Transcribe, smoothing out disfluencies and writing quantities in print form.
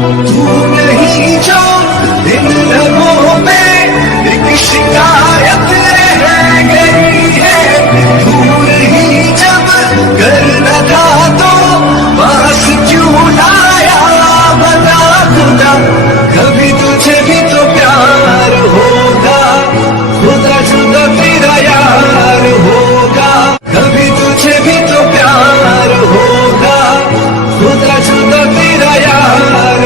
तू नहीं जो इन लबों पे एक शिकायत